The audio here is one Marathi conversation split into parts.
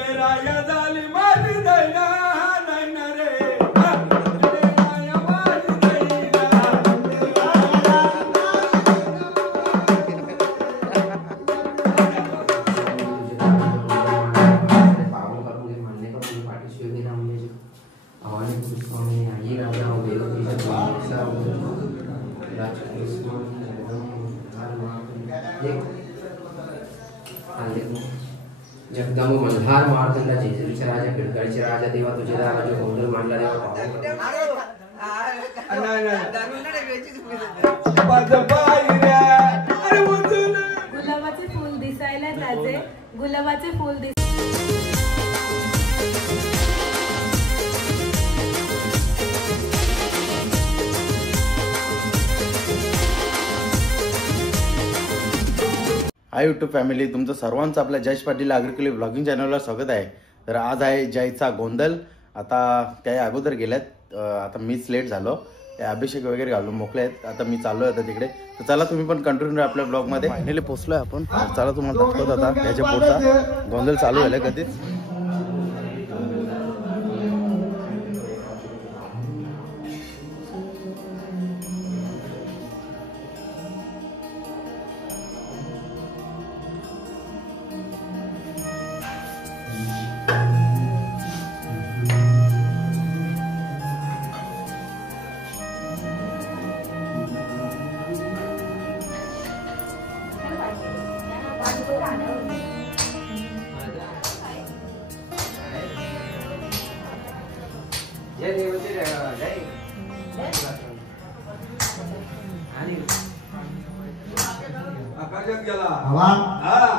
खंडेराया झाली माझी दैना दैना रे खंडेराया माझी दैना जगदंब मल्हार मार्तंडा जेजुरीचा राजा पिडकाळीचा राजा देवा तुझे दारा जो गोंधळ मांडला देवा गुलाबाचे फूल दिसायला ताजे गुलाबाचे फूल हाय यूट्यूब फॅमिली, तुमचं सर्वांचं आपल्या जयेश पाटील आग्रिकली व्लॉगिंग चॅनलवर स्वागत आहे. तर आज आहे जयचा गोंधळ. आता त्या अगोदर गेल्यात, आता मीच लेट झालो. त्या अभिषेक वगैरे घालून मोकळे आहेत. आता मी चाललो आहे आता तिकडे. तर चला तुम्ही पण कंटिन्यू आपल्या ब्लॉगमध्ये. फायनली पोहोचलोय आपण. चला तुम्हाला दाखवतो आता त्याच्या पुढचा गोंधळ चालू झाला कधीच.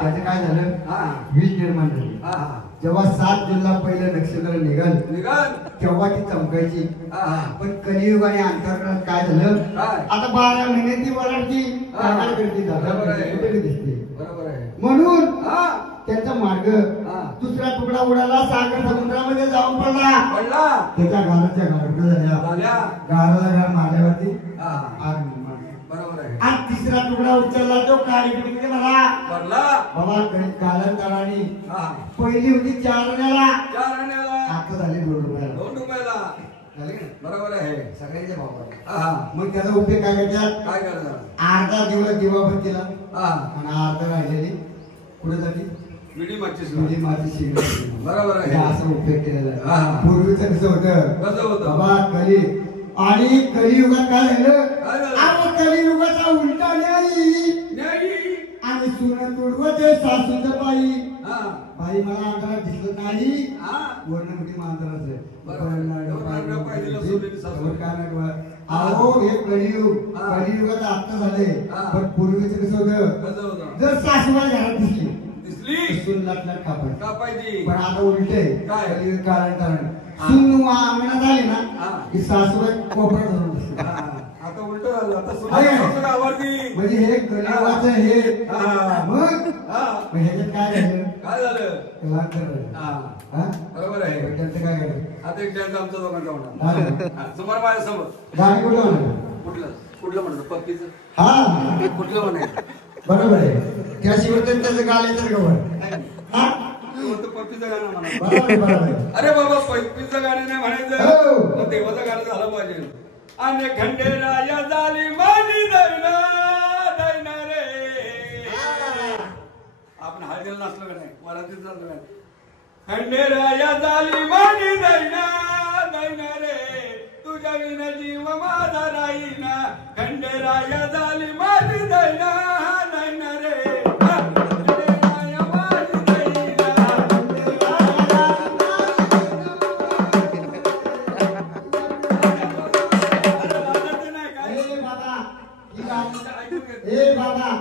त्याचं काय झालं, वीज निर्माण झाली. जेव्हा 7 जूनला पहिलं नक्षत्र निघाल तेव्हा ती चमकायची. पण कलियुगाने अंतर्गत काय झालं, आता 12 महिने ती वराडती दिसते. म्हणून त्याचा मार्ग दुसरा तुकडा उडाला, सागर समुद्रामध्ये जाऊन पडला. त्याच्या घराच्या घारट झाल्या, घराला घार मारल्यावरती आग निर्माण. आज तिसरा तुकडा उचलला तो काळीकडे मला बाबा कालांतराने पहिली होती 4 आण्याला, आता झाली 2 रुपयाला. बरोबर आहे सगळ्यांच्या भावात. मग त्याचा उपयोग काय करतात, अर्धा दिवस दिवाबत्तीला आणि अर्धा राहिलेली कुठे जाते विडी माची सिगरेट. बरोबर आहे, असा उपयोग केलेला आहे. पूर्वीचं कसं होतं बाबा, कली आणि कलियुगात काय झालं, आता कलियुगाचा उलटा न्यायी आणि सुनं तुडवते सासूचं बाई. बाई मला अंधारात दिसलं नाही, वर्ण मोठी मांजराचं अहो हे कलियुगात आता झाले. पण पूर्वीचं कसं होतं, जर सासूबाई घरात दिसली लाट कापायची. पण आता उलटे कलियुग कालांतराने सून अंगणात आली ना की सासूबाई कोपऱ्यात धरून बसते. आता उलट झालं, आता म्हणजे हे कलियुगाचं हे. मग ह्याच्यात काय झालं, बरोबर आहे. त्यांचं काय झालं, आता एक डान्स आमचा दोघांचा होणार समोर माझ्यासमोर. गाणी कुठलं कुठलं म्हणतो पक्कीचं, कुठलं म्हणायचं, बरोबर आहे. त्याशिवाय त्याचं गाण्याचं गवळ पप्पीचं गाणं म्हणा. बरोबर. अरे बाबा पप्पीचं गाणं नाही म्हणायचं, देवाचं गाणं झालं पाहिजे. आणि खंडेराया झाली माझी दैना दैना रे. आपण हळदीला नसलो का नाही, वरातीत नसलो का नाही. खंडेराया झाली माझी दैना दैना रे, तुझ्या विना जीव माझा राहीना. खंडेराया झाली माझी दैना दैना रे.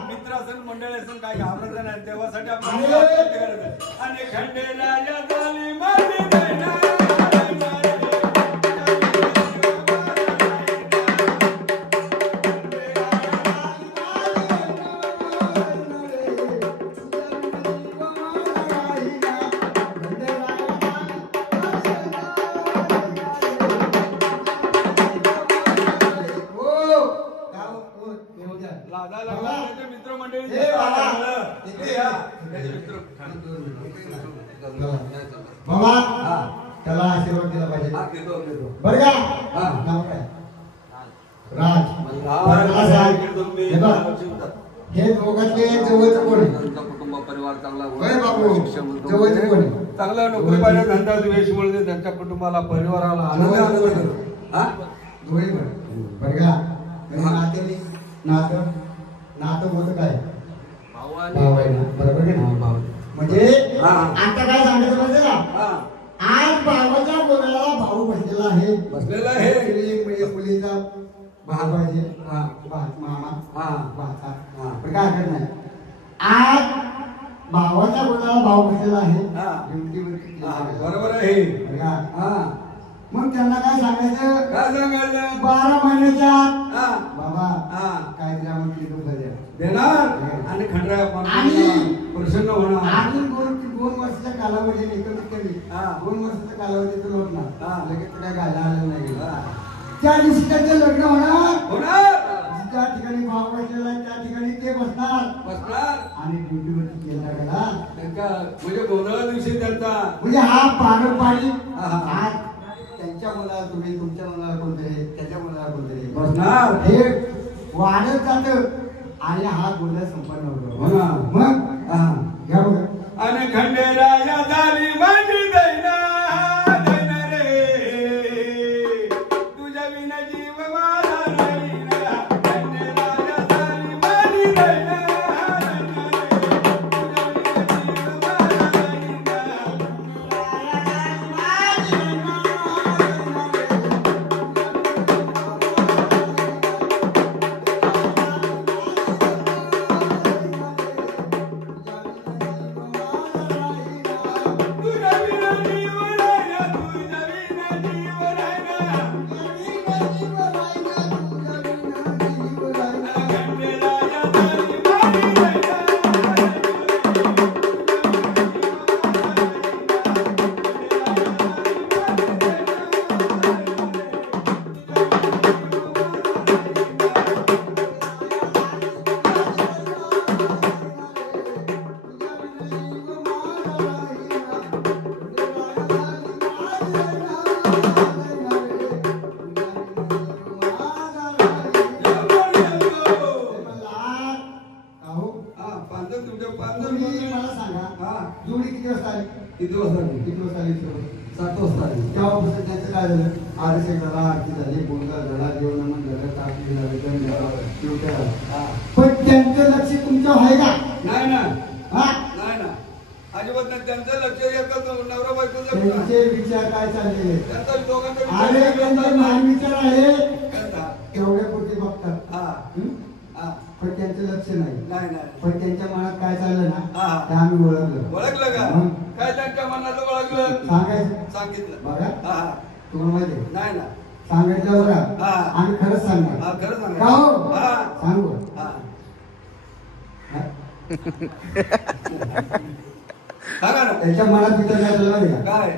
मित्र असेल मंडळ असेल काय घाबरायचं नाही, देवासाठी आपण आणि खंडेराया झाली माझी दैना दैना रे. मित्र मंडळी बाबा हा त्याला आशीर्वाद दिला पाहिजे. हा देतो देतो. बरं का? हा. नाव काय? राज. मल्हार बरं, मला सांग. तुम्ही हे बघ, हे दोघांचे जवळचं कोण आहे? तुमचा कुटुंब परिवार चांगला होय बाबू, जवळचं कोण आहे? चांगला नोकरी पाहिजे धंदा द्वेष मिळते त्यांच्या कुटुंबाला परिवाराला आनंद आनंद करू. हा दोन्ही पण. बरं का? म्हणजे नातं होतं काय? भाऊ आहे ना, बरोबर की नाही? म्हणजे हा. आता काय सांगायचं माहिती का? हा आज भावाच्या बोलायला भाऊ बसलेला आहे. बसलेला आहे. एक मुलीचा भाऊ पाहिजे. हा. मामा हा. भाचा. हा. पण काय हरकत नाही. आज भावाच्या बोलायला भाऊ बसलेला आहे. हा. ड्युटीवरती हा, बरोबर आहे. बरं का? हा मग त्यांना काय सांगायचं? काय सांगायचं? 12 महिन्याच्या आत हा बाबा हा काय दिला मग किलो भज्या देणार आणि खंडरा आणि प्रसन्न होणार. आणि 2 वर्षाच्या कालावधीत एकत्रित केली. हा. 2 वर्षाच्या कालावधीत होणार. हा. लगेच काय घायला आलं नाही. हा. त्या दिवशी त्यांचं लग्न होणार. होणार ज्या ठिकाणी भाव बसलेला आहे त्या ठिकाणी ते बसणार बसणार आणि ड्युटीवरती गेला गेला. त्यांचा म्हणजे गोंधळा दिवशी त्यांचा म्हणजे हा पारंपरिक. हा, हा. आज त्यांच्या मुलाला तुम्ही तुमच्या मुलाला कोणतरी त्याच्या मुलाला कोणतरी बसणार. हे वाढत जात आणि हा गोंधळ संपन्न होतो. हो ना. मग हा. घ्या बघा. आणि खंडेराया झाली मांडी दैना दैना रे तुझ्या विना जीव माझा राहीना. खंडेराया झाली मांडी दैना दैना रे तुझ्या विना जीव माझा राहीना. तुझ्या विना जीव राहीना तुझ्या विना जीव राहीना. खंडेराया झाली मांडी दैना तुम्ही मला सांगा हा. जोडी किती वाजता आली? किती वाजता आली? किती वाजता आली? 7 वाजता आली. तेव्हापासून त्यांचं काय झालं? अभिषेक झाला, आरती झाली, बोलगा झाला, देवनमन झालं, कापणी झालं, दंड झाला, दिवट्या झाला. हा. पण त्यांचं लक्ष तुमच्यावर आहे का? नाही ना हा? नाही ना अजिबात नाही. त्यांचं लक्ष एकच नवरा बायकोचं त्यांचे विचार काय चाललेले? त्यांचा दोघांचा अरे त्यांचे मान विचार आहे त्यांचा. तेवढे पुरते बघतात. हा हं? हा पण त्यांचं लक्ष नाही. नाही नाही पण त्यांच्या मनात काय चाललं ना हा. ते आम्ही ओळखलं. ओळखलं का? मग काय त्यांच्या मनाचं ओळखलं? सांगायचं सांगितलं. बघा हा तुम्हाला माहिती आहे? नाही ना सांगायचं बघा हा. आम्ही खरंच हा सांगणार. खरं सांगा. का हो? हा सांगू हा हा? सांगा ना त्यांच्या मनात विचार काय चालला माहिती का? काय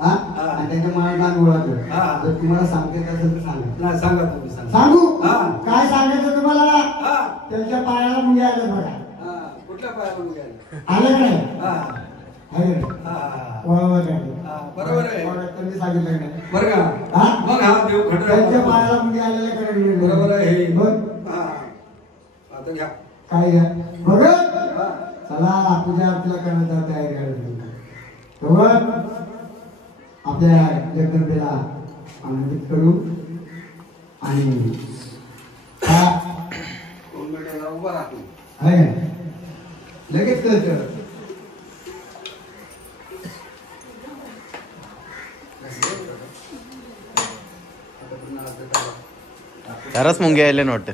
हा? हा. आणि त्यांच्या मनात आम्ही ओळखलं. हा. जर तुम्हाला सांगता येत असेल तर सांगा. नाही सांगा तुम्ही सांगा. सांगू हा. काय सांगायचं तुम्हाला? हा त्यांच्या पायाला मुंग्या आल्या बघा. हा कुठल्या पायावरून गेले? आलं का नाही? हा आहे का नाही? हा वळवळ काय? हा बरोबर आहे. त्यांनी सांगितलं का नाही? बरं का? हा? मग हा देव त्यांच्या खडरा पायाला मुंग्या आलेल्या कडे बरोबर आहे. मग हा आता घ्या. काय घ्या बघत हा. चला पूजा आपल्याला करण्याचा तयारी करायची. बरोबर आपल्या जगदंबेला आनंदित करू आणि हा 2 मिनिटाला उभा राहतो. आहे का? लगेच कळतं. खरंच मुंगे यायला ना वाटतं.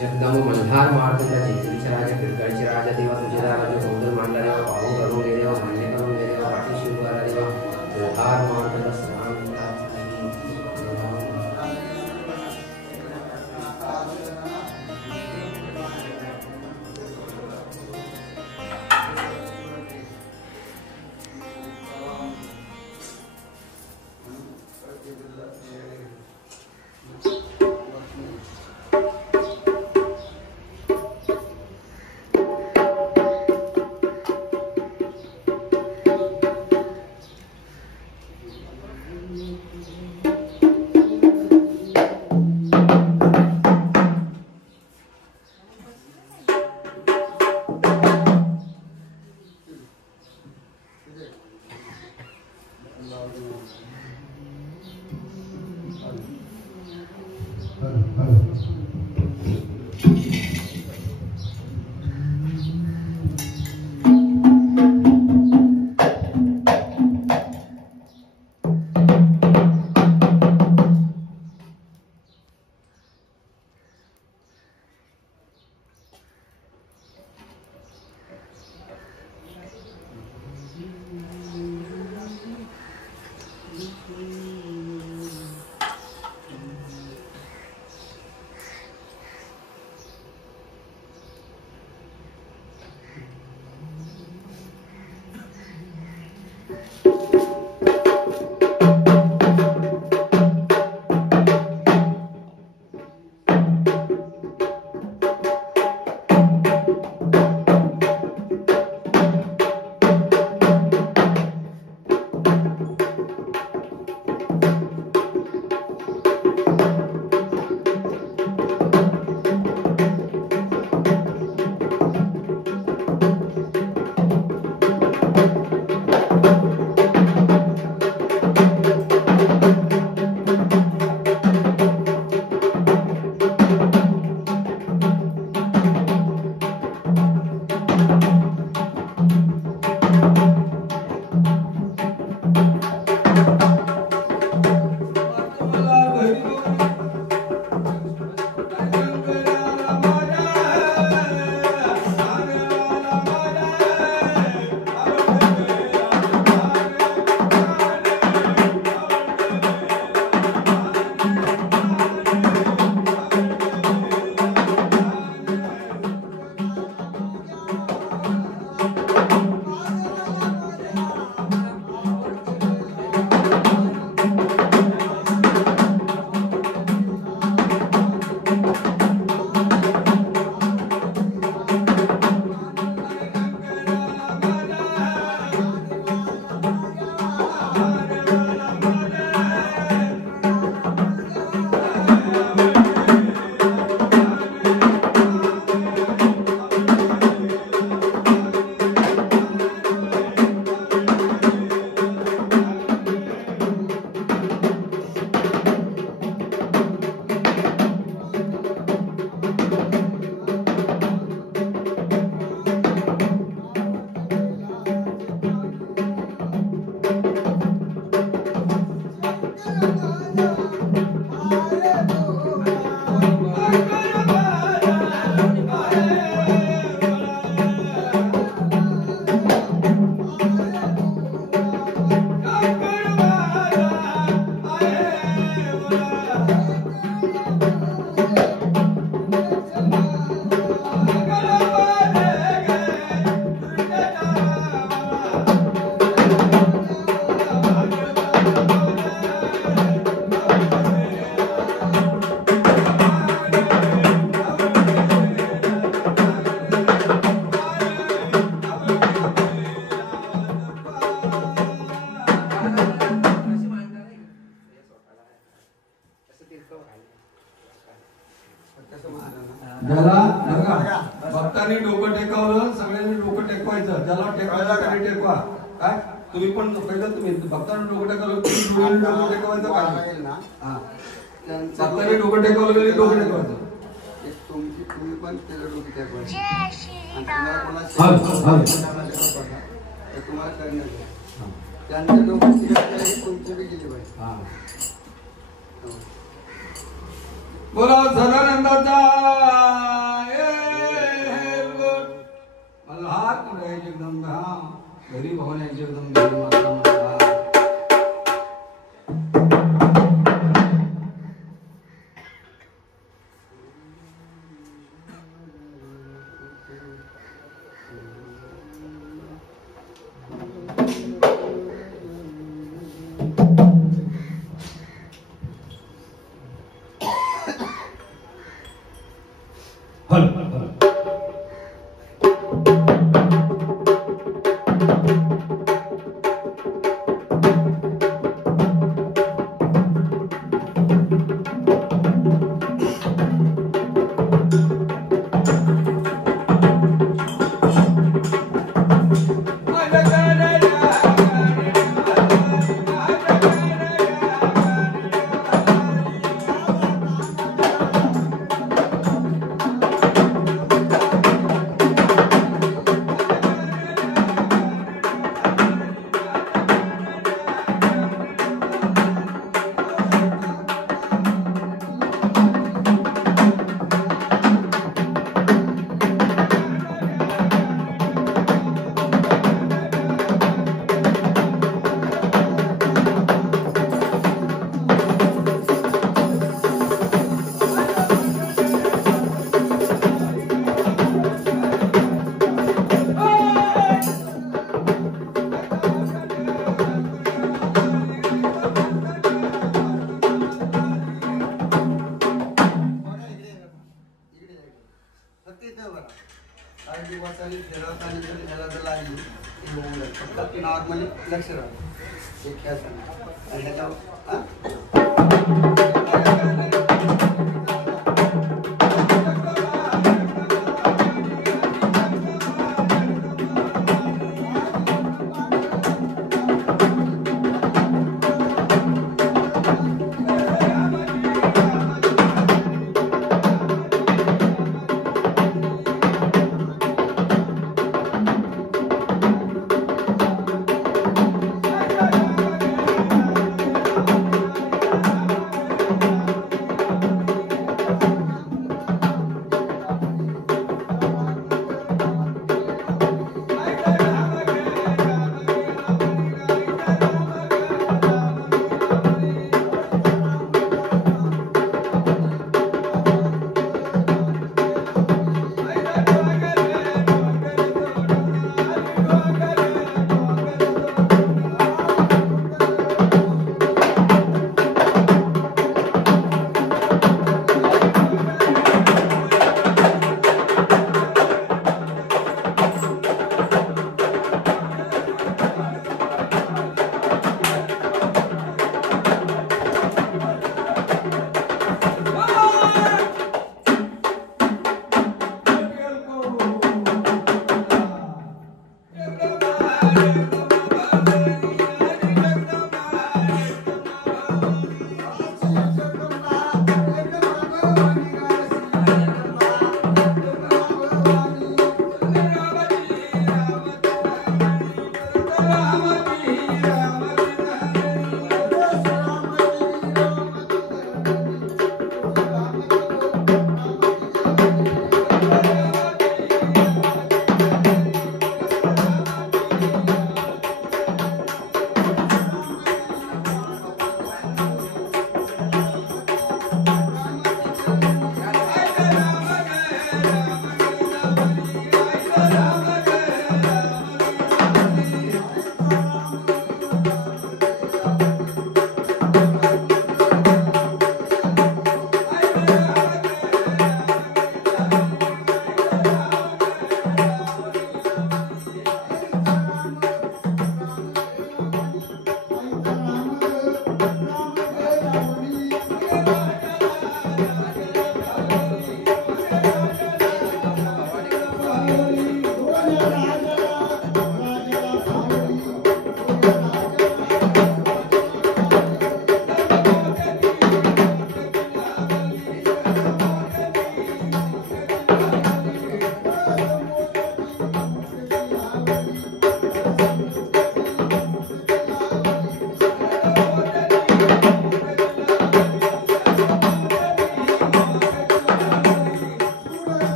जगदंब मल्हार मार्तंड जेजुरीचे राजा पिळगाळचे राजा देवा तुझे दारा जो गोंधळ मांडला देवा पाहू करून घे देवा मान्य करून घे देवा पाठीशी उभा राहा देवा मल्हार मार्तंड ज्याला भक्तांनी डोकं टेकवलं, सगळ्यांनी डोकं टेकवायचं. ज्याला टेकवायला त्याने टेकवा. काय तुम्ही पण पहिलं तुम्ही भक्तांनी डोकं टेकवलं, डोकं टेकवायचं काय? भक्तांनी डोकं टेकवलं गेली डोकं टेकवायचं. तुम्ही पण त्याला डोकं टेकवायचं. तुम्हाला करण्याचं त्यांचं डोकं तुमचे बी गेले पाहिजे. बोला सदानंदाचा मल्हार पुढे जगदंबा घरी भवन जगदंबा नॉर्मली लक्ष राहा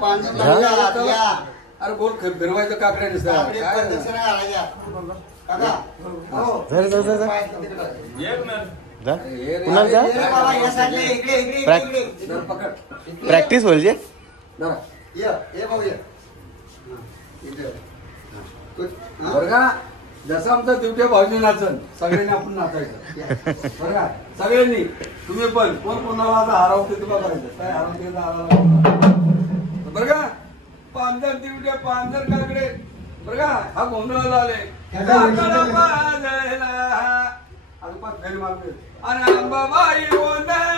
पांजर लावूया, या. अरे बोल फिरवायचं काकड्या दिसत काकडे प्रदक्षिणा घालायच्या. काका, हो. पुन्हा जा. ये रे बाबा, या साईडला, इकडे, इकडे, इकडे, इकडे. पकड प्रॅक्टिस होईल जरा. ये भाऊ, ये. इकडे. हा? बरं का जसं आमचं दिवट्या भाऊजी नाचन सगळ्यांनी आपण नाचायचं बरं का सगळ्यांनी तुम्ही पण कोण कोणाला आता हरवते तुला करायचं काय हरवते हरवला बरं का पांजर दिवट्या पांजर काकडे बरं का हा गोंधळाला आले फेरी मागते आणि अंबाबाई गोंधळ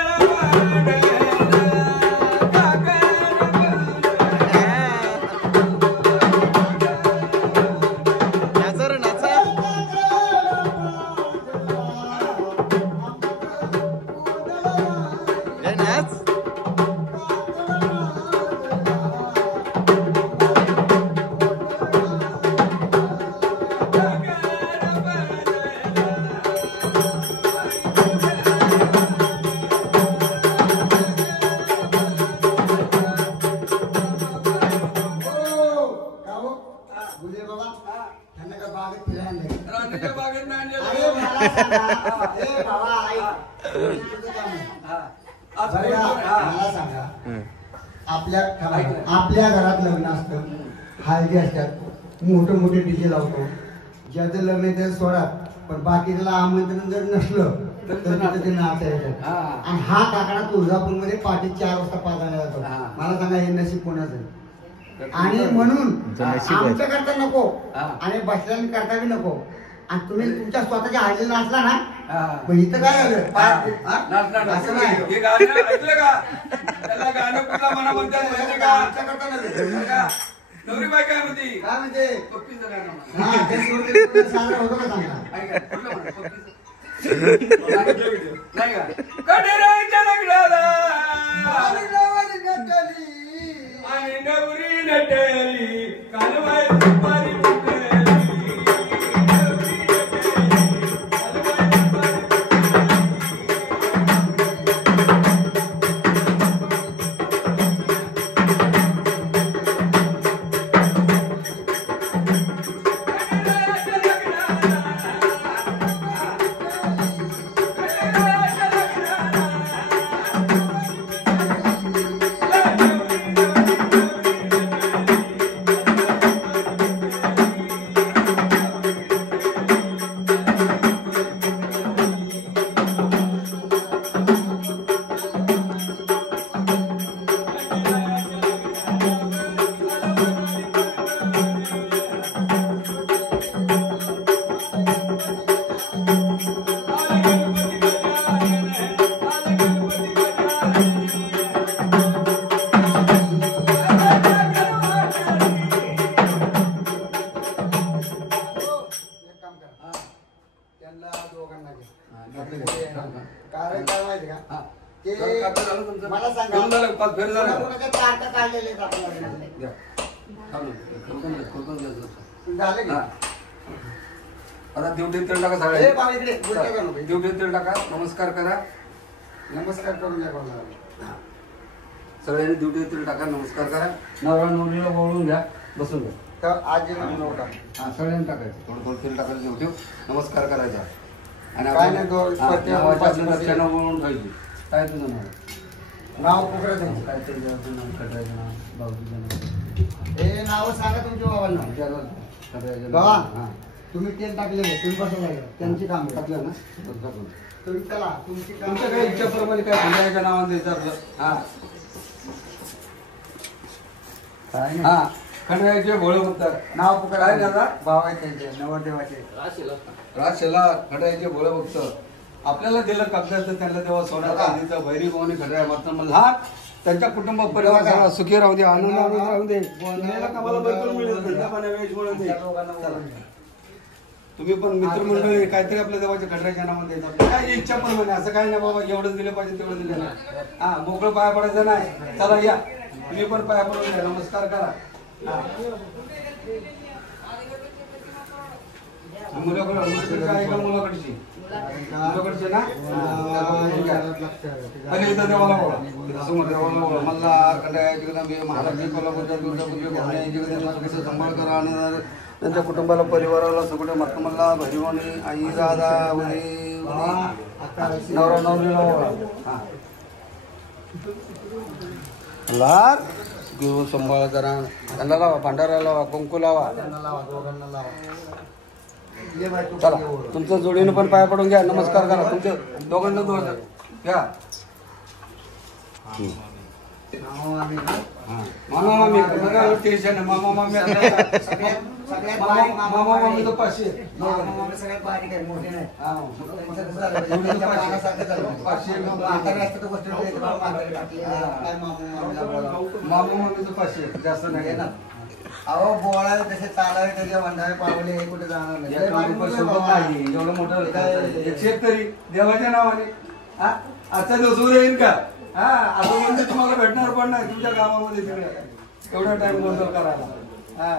रात्रीच्या बागेत नाही आणलेलं. अरे मला सांगा, ए बाबा, ऐक. तुझं काम आहे. आज बरं का? हा. मला सांगा, आपल्या घरात लग्न असतं, हळदी असतात, मोठे मोठे डीजे लावतो. ज्याचं लग्न आहे त्याचं सोडा, पण बाकीच्याला आमंत्रण जर नसलं तर तिथं ते नाचायचं. आणि हा काकडा तुळजापूरमध्ये पहाटे 4 वाजता पाजायला जातो. मला सांगा हे नशीब कोणाचं आहे? आणि म्हणून आमचं करता नको आणि बसल्याने करता बी नको. आणि तुम्ही तुमच्या स्वतःच्या हळदीला नाचला ना पण इथं काय झालं असं नाही. हे गाणं ऐकलं का त्याला गाणं कुठला म्हणा म्हणतात माहिती का आमच्या करता नव्हे. नवरी बाई काय म्हणती काय म्हणते पप्पीचं गाणं म्हणा. हा ते सुरतीत साजरा होतो का सांगा. ऐका, कुठलं म्हणा, पप्पीचं. नाही का कडेराच्या लग्नाला आणि नवरी नटली कालवाई दुपारी फुटली. नवरी नटली, कालवाई दुपारी कारण काय माहिती का ते मला सांगा घेऊन झालं, पाच फेर झालं. कोणाच्या तारखा काढलेले आहेत आपल्या लग्नामध्ये. द्या. चालू. खोलून द्यायचं. झालं की हा. आता ड्युटीत तेल टाका ए सगळ्या बाबा इकडे बोलता का नको? ड्युटीत तेल टाका नमस्कार करा नमस्कार करून द्या कोणाला. सगळ्यांनी ड्युटीत तेल टाका नमस्कार करा नवरा नवरीला बोलून घ्या बसून घ्या तर आजी नव्हता हा सगळ्यांनी टाकायचं थोडं थोडं तेल टाकायचं ड्युटीवर नमस्कार करायचा आणि काय नाही, तो हा, प्रत्येक नावाच्या उपाशी आपल्या मध्ये. चॅनल बोलून ठेवायची काय तुझं नाव नाव पुकरत आहे. काय तरी नाव कटायचं नाव भाऊजीचं नाव हे नाव सांगा तुमच्या बाबांना. त्याला कटायचं बाबा हा तुम्ही तेल टाकलेले तुम्ही कसं लागलं त्यांची काम आहे. टाकलं ना बरं, टाकलं. तुम्ही चला तुमची काम तुमच्या काही इच्छाप्रमाणे काय खंडाच्या नावाने द्यायचं आपलं हा काय नाही. हा खंडाचे भोळे म्हणतात नाव पुकार काय दादा? भाव आहे त्यांचे नवरदेवाचे. राजशेला खंडाचे भोळे बघत आपल्याला दिलं कब्जाचं त्यांना तेव्हा सोन्या चांदीचं भैरी भवानी खंडा मात्र मला लहान त्यांच्या कुटुंब परिवार सगळा सुखी राहू दे आनंद राहू दे नेला कामाला भरपूर मिळेल थंडपणा वेज मिळून दे तुम्ही पण मित्रमंडळी काहीतरी आपल्या देवाच्या खंडाच्या नावाने द्यायचं आपल्या काय इच्छा पण म्हणे असं काही नाही बाबा एवढंच दिलं पाहिजे तेवढं दिलं नाही हा मोकळं पाया पडायचं नाही चला या तुम्ही पण पाया पडून द्या नमस्कार करा हा. मुलाकडे आहे का मुलाकडची तुझ्याकडचे ना आणि इथं देवाला बोला समोर देवाला बोला मला कंटाळा जिकडे महाराज कोल्हापूरच्या दुर्गापूरच्या भावने जिकडे सांभाळ करा आणि त्यांच्या कुटुंबाला परिवाराला सगळे मला बहिणी आई दादा नवरा नवरीला बोला लार घेऊ सांभाळ करा त्यांना लावा भांडारा लावा कुंकू लावा चला तुमच्या जोडीनं पण पाया पडून घ्या नमस्कार करा तुमच्या दोघांना दोन घ्या मामा मामी टेन्शन आहे मामा मामी मामा मामी तो पाचशे सगळ्यात बारीक आहे मोठे नाही मामा मामी तो पाचशे जास्त नाही ना अहो बोळाला तसे चालावे त्याच्या बंधारे पावले हे कुठे जाणार नाही एवढं मोठं 101 तरी देवाच्या नावाने आजचा दिवस उद्या येईल का हा असं म्हणजे तुम्हाला भेटणार पण नाही तुमच्या गावामध्ये तिकडे एवढा टाइम गोंधळ करायला हा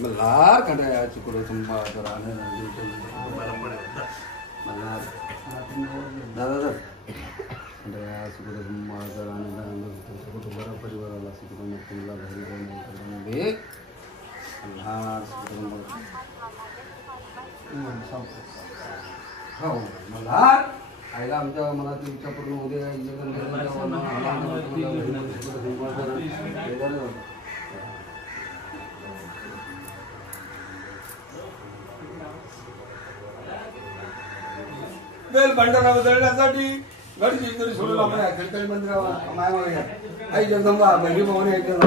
मल्हार कंटाळा चिकडं संभा दादा परिवाराला हो मल्हार आईला आमच्या मनात इच्छा पूर्ण होऊ दे बेल भंडारा बदलण्यासाठी गडची तरी सोडून आपण कीर्तन मंदिरावर मायावर घ्या आई जगदंबा बहिणी भवानी ऐकलं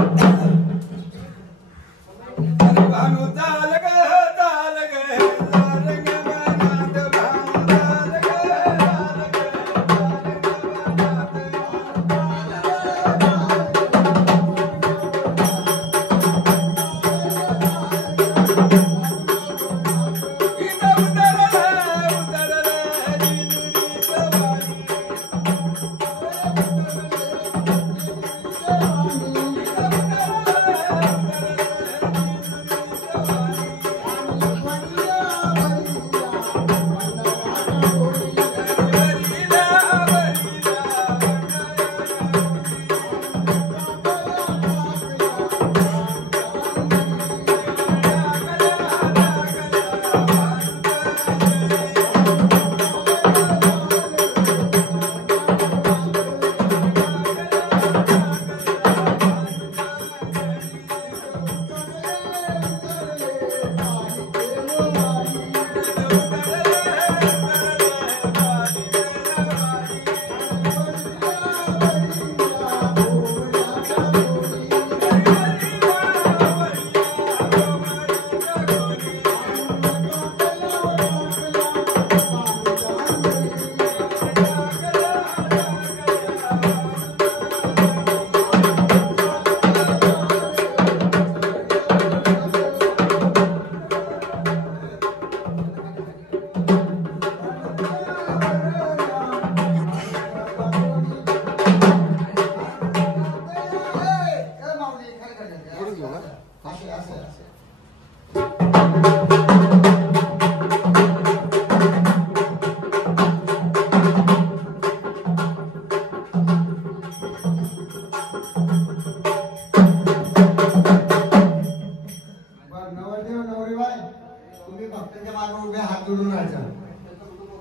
भानू चाल ग चाल ग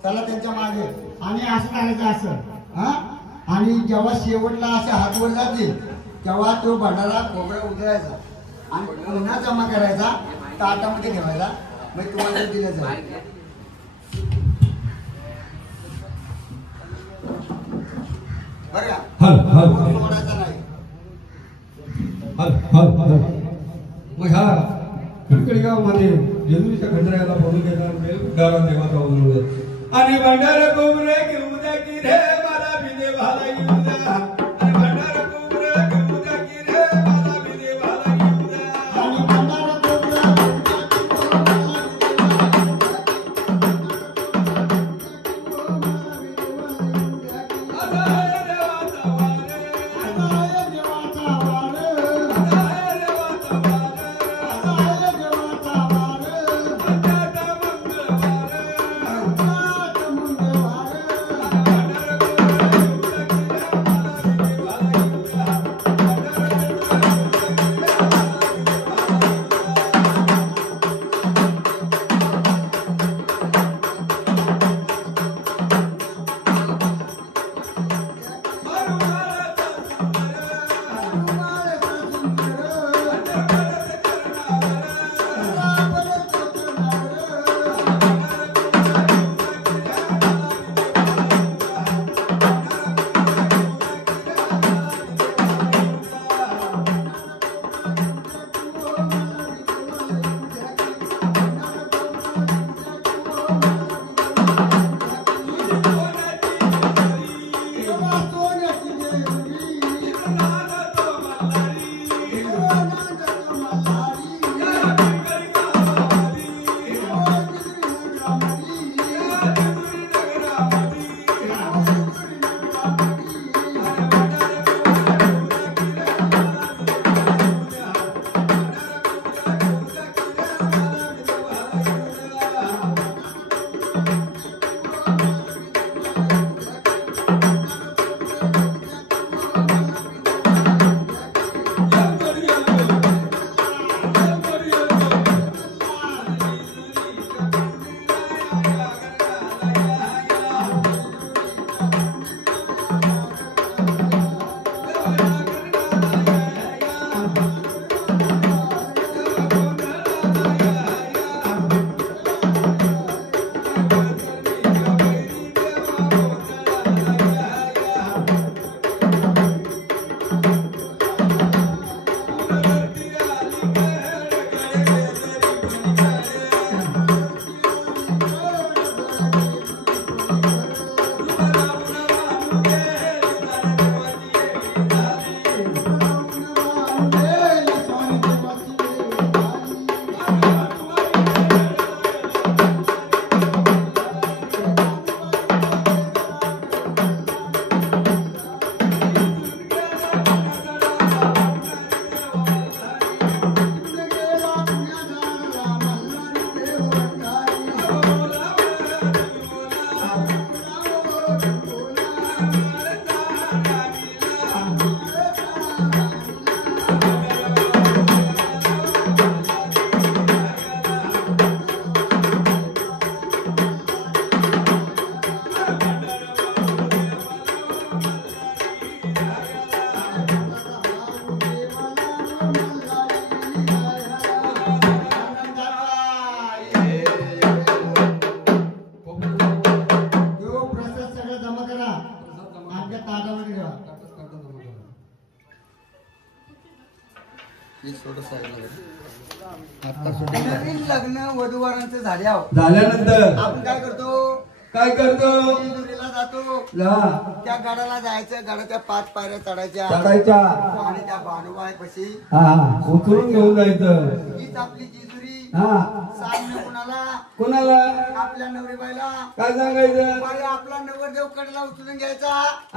चला त्यांच्या मागे आणि असं करायचं असं हा आणि जेव्हा शेवटला असे हात वर जातील तेव्हा तो भंडारा खोबरा उधळायचा आणि पुन्हा जमा करायचा ताटामध्ये ठेवायचा मग तुम्हाला दिलं जाईल बरं सोडायचा नाही मग ह्या खडकडी गावामध्ये जेजुरीच्या खंडरायाला बोलून घेणार गारा देवाचा बोलून आणि भंडारा कोंबरे घेऊ द्या की रे मला बिने भाला येऊ द्या आणि भंडारा कोंबरे घेऊ द्या की रे मला बिने भाला येऊ द्या आणि भंडारा कोंबरा देवाचा वारे नवीन लग्न वधूवरांचं झाल्यावर झाल्यानंतर आपण काय करतो काय करतो जेजुरीला जातो हा. त्या गडाला जायचं गडाच्या 5 पायऱ्या चढायच्या चढायच्या आणि त्या बानुबाईपाशी हा उचलून घेऊन जायचं हीच आपली जेजुरी हा सांगणं कुणाला कोणाला आपल्या नवरीबाईला काय सांगायचं बाई आपला नवरदेव कडला उचलून घ्यायचा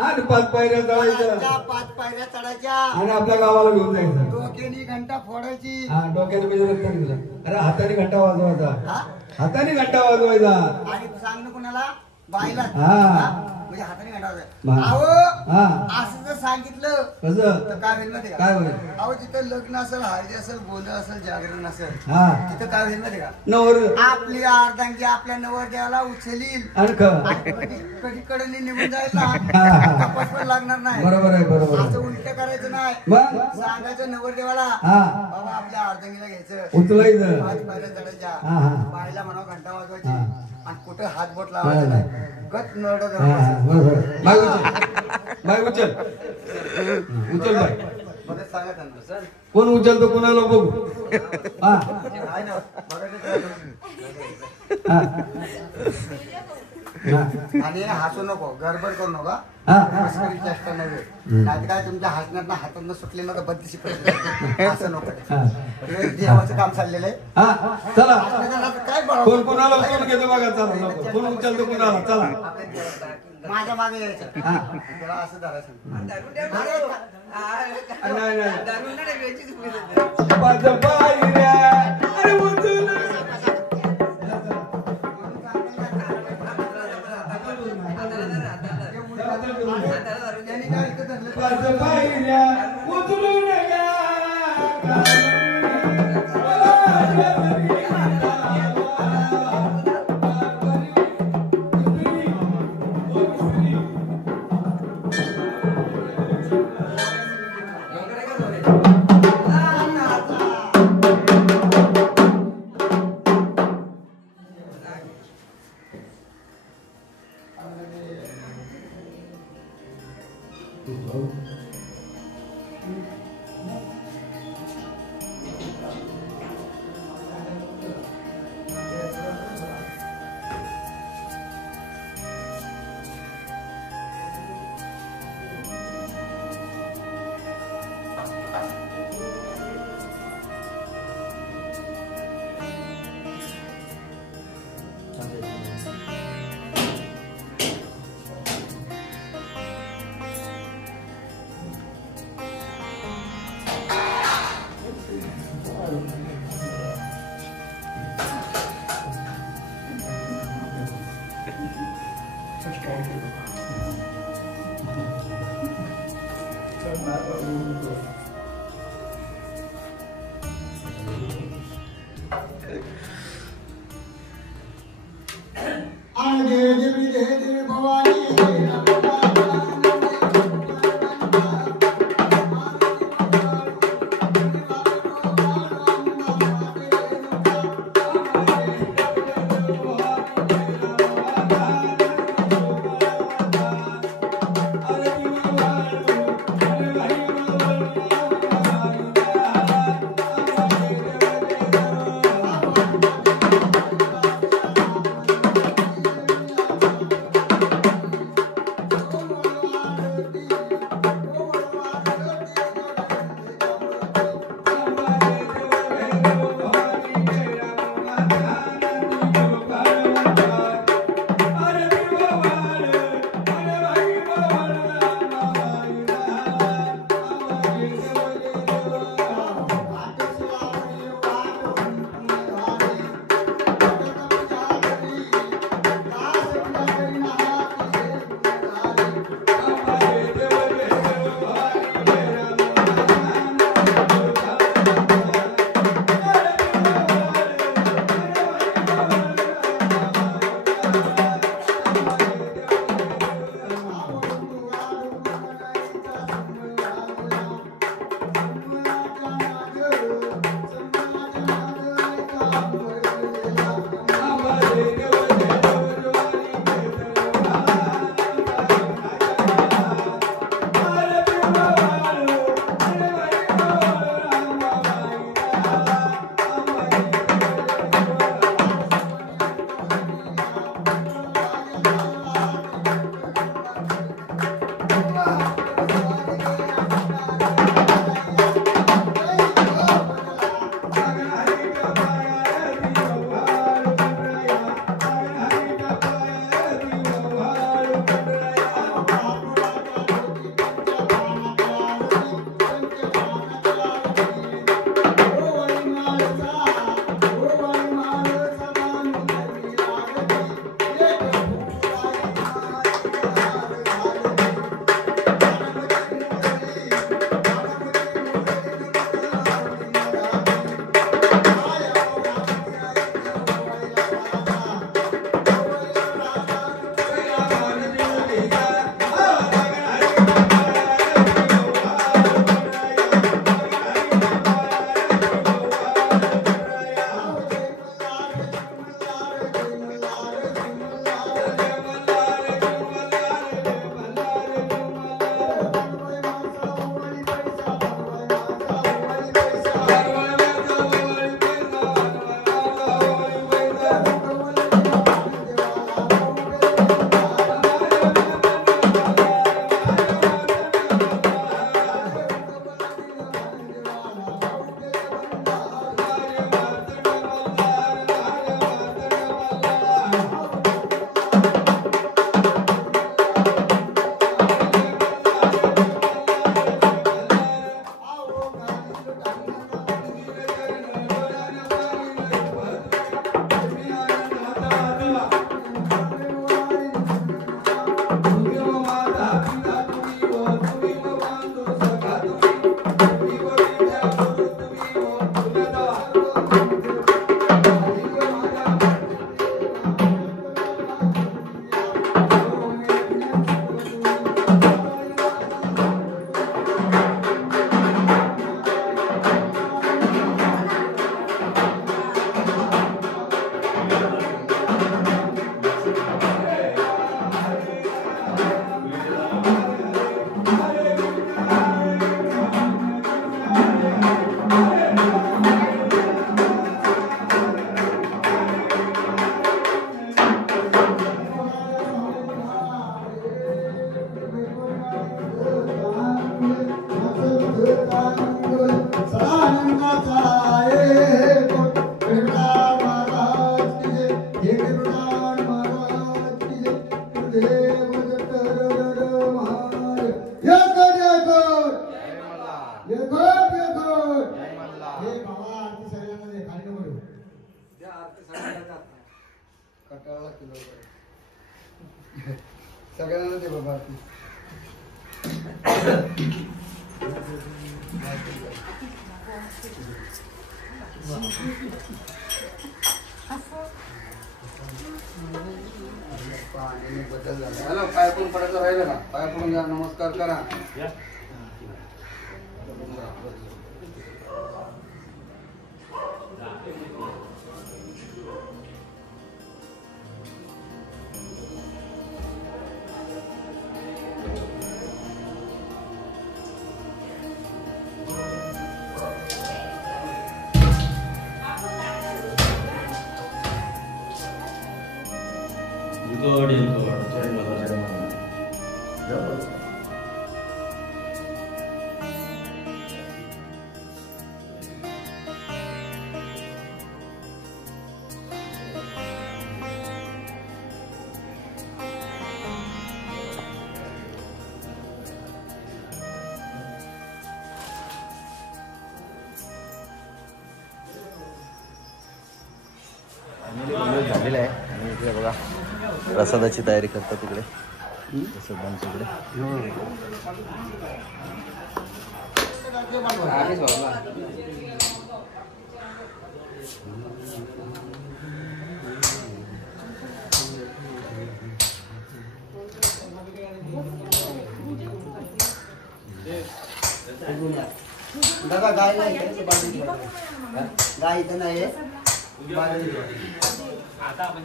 आणि 5 पायऱ्या चढायचं त्या 5 पायऱ्या चढायच्या आणि आपल्या गावाला घेऊन जायचं डोक्यानी घंटा फोडायची हा डोक्याने म्हणजे रक्त निघालं. अरे हाताने घंटा वाजवायचा हा? हाताने घंटा वाजवायचा आणि सांगणं कुणाला बाईला हा. म्हणजे हाताने घंटा हा. वाजवायचा. अहो हा असं जर सांगितलं कसं तर काय होईल माहिती काय का होईल अहो तिथं लग्न असेल हळदी असेल गोंधळ असेल जागरण असेल हा तिथं काय होईल माहिती का नवर आपली अर्धांगी आपल्या नवरदेवाला उचलील आणि कधी कडे निघून जाईल ना तपास पण लागणार नाही बरोबर आहे बरोबर आहे. असं उलट करायचं नाही मग सांगायचं नवरदेवाला हा बाबा आपल्या अर्धांगीला घ्यायचं उचलायचं 5 पायऱ्या चढायच्या हा, हा. बाईला म्हणा घंटा वाजवायची हा. आणि कुठं हात बोट लावायचं नाही गट नरड हा, हा, बरोबर बाय उचल बाय उचल उचल बाय बघत सांगा त्यांना सर कोण उचलतो कोणाला बघू हा आहे ना बघा हा हा आणि हसू नको गडबड करू नका हा. मस्करी चेष्टा नव्हे नाही काय तुमच्या हसण्यात हातातनं सुटले ना तर बत्तीशी पडते असं नको हा. हे देवाचं काम चाललेलं आहे हा चला आपल्याला आता काय बळावं? कोण कोणाला उचलून घेतो बघा चला लवकर. कोण उचलतो कोणाला चला माझ्या मागे यायचं हा. त्याला असं धरायचं नाही नाही माझं पायऱ्या अरे उचल त्यांनी काय इथं धरलं? माझं पायऱ्या उचलून घ्या देवी भवानी अरे बदल झाला पाय पडून पडायचं राहिलं का पाय पडून घ्या नमस्कार करा झालेलं आहे आणि इकडे बघा प्रसादाची तयारी करतात तिकडे प्रसादांच्या इकडे दादा गाय नाही गाय इथं नाही आता आपण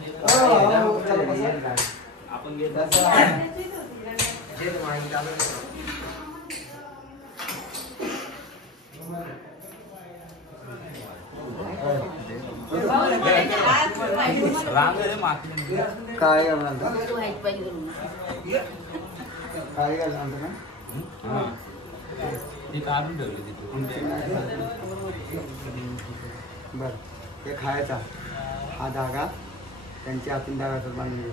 काय घालणार काढून ठेवली बर ते खायचा हा धागा त्यांच्या हातून धागाचा बांधून घेऊ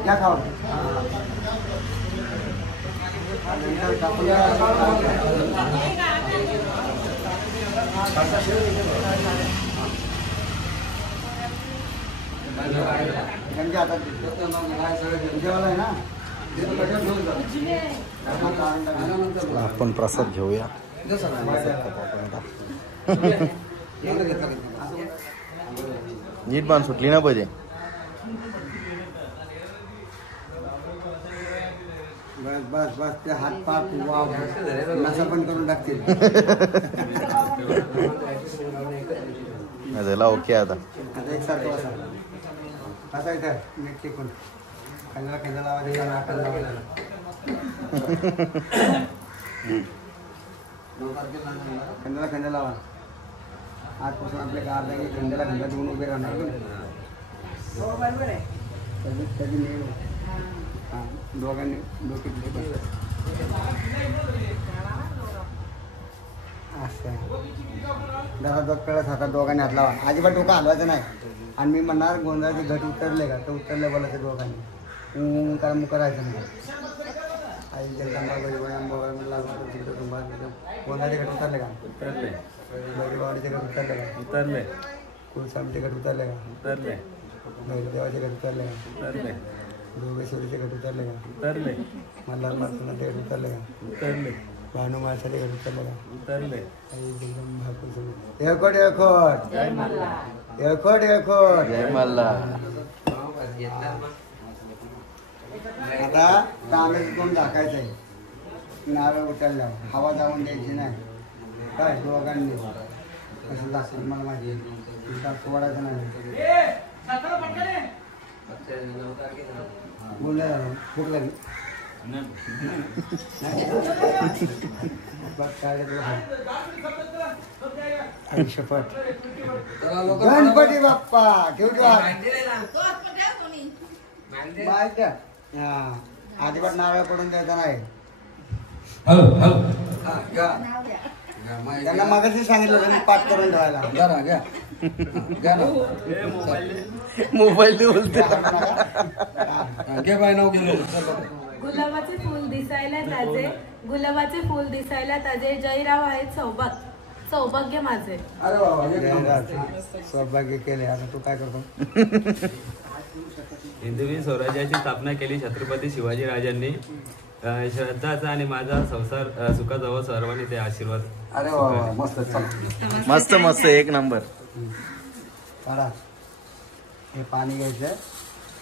क्या खाओ त्यांच्या हातात जेवायला आहे ना आपण प्रसाद घेऊया नीट बांध सुटली ना पाहिजे बस बस बस ते हात पाक नसा पण करून टाकतील झाला ओके आता आता एकसारखं बसा कसा इथं नीट टिकून खांद्याला खांदा लावायचं नाकाला लावायचं खांद्याला खांदा लावा आजपासून आपल्या कार जागी खांद्याला खांदा देऊन उभे राहणार कधी नाही हां दोघांनी डोके असं जरा डोक कळत हातात दोघांनी हात लावा अजिबात डोकं हलवायचं नाही आणि मी म्हणणार गोंधळाचे घट उतरले का तर उतरले बोलायचे दोघांनी कारण मुख करायचं नाही आई गोंधळाचे घट उतरले का उतरले गौरीबावाडीचे घट उतरले का उतरले कुलसामीचे घट उतरले का उतरले गैरदेवाचे घट उतरले का उतरले जोगेश्वरीचे घट उतरले का उतरले मल्हार मार्तनाचे घट उतरले का उतरले भानू माळसाचे घट उतरले का उतरले आई जगदंबा येळकोट येळकोट येळकोट येळकोट जय मल्हार आता तांब्याचं तोंड झाकायचं आहे नारळ उचलला हवा जाऊन द्यायची नाही काय दोघांनी कसं दाखवलं मला माहिती सोडायचं नाही बोललं झालं भूक लागली शपथ गणपती बाप्पा ठेवतो अजिबात नारळ पडून द्यायचा नाही त्यांना मगाशी सांगितलं त्यांनी पाठ करून ठेवायला घ्या मोबाईल दे बोलते. गुलाबाचे फूल दिसायला ताजे, गुलाबाचे फूल दिसायला ताजे, जयराव आहेत सौभाग्य माझे. अरे बाबा सौभाग्य केले. आता तू काय करतो? हिंदवी स्वराज्याची स्थापना केली छत्रपती शिवाजी राजांनी. श्रद्धाचा आणि माझा संसार सुखाचा सर्वांनी ते आशीर्वाद. अरे वा मस्त. मस्त मस्त एक नंबर. काढा. हे पाणी घ्यायचं,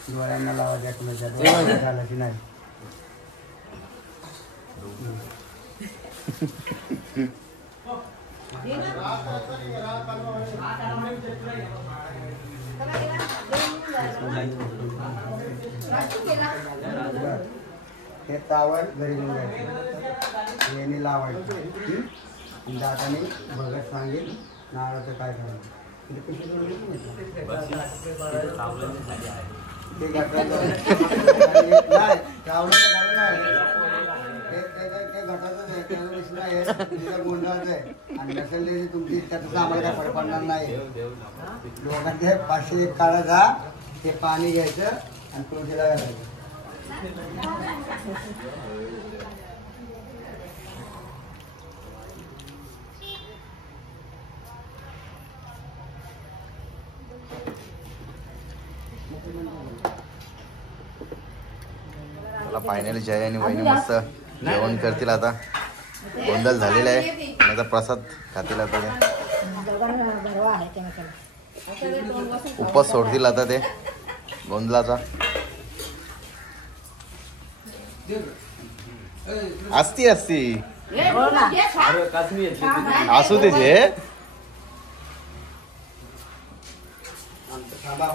डोळ्यांना लावायचं, एकमेकाच्या डोळ्यात घालायची नाही. हे तावड घरी घेऊन जायचं, यांनी लावायचं. दाताने भगत सांगेल नारळाचं काय करायचं. ते घटाचं नाही, रावणाचं घालून नाही. ते घटाचंच आहे, त्याला दिसलं आहे, तिला गोंधळाचं आहे. आणि नसेल तुमची त्याचं आम्हाला काय फरक पडणार नाही. लोकांचे 501 काढायचा, ते पाणी घ्यायचं आणि तुळशीला घालायचं. फायनली जय आणि वहिनी मस्त जेवण करतील. आता गोंधळ झालेला आहे, आता प्रसाद खातील. आता ते उपवास सोडतील आता ते गोंधळाचा. असती असू दे जे. थांबा.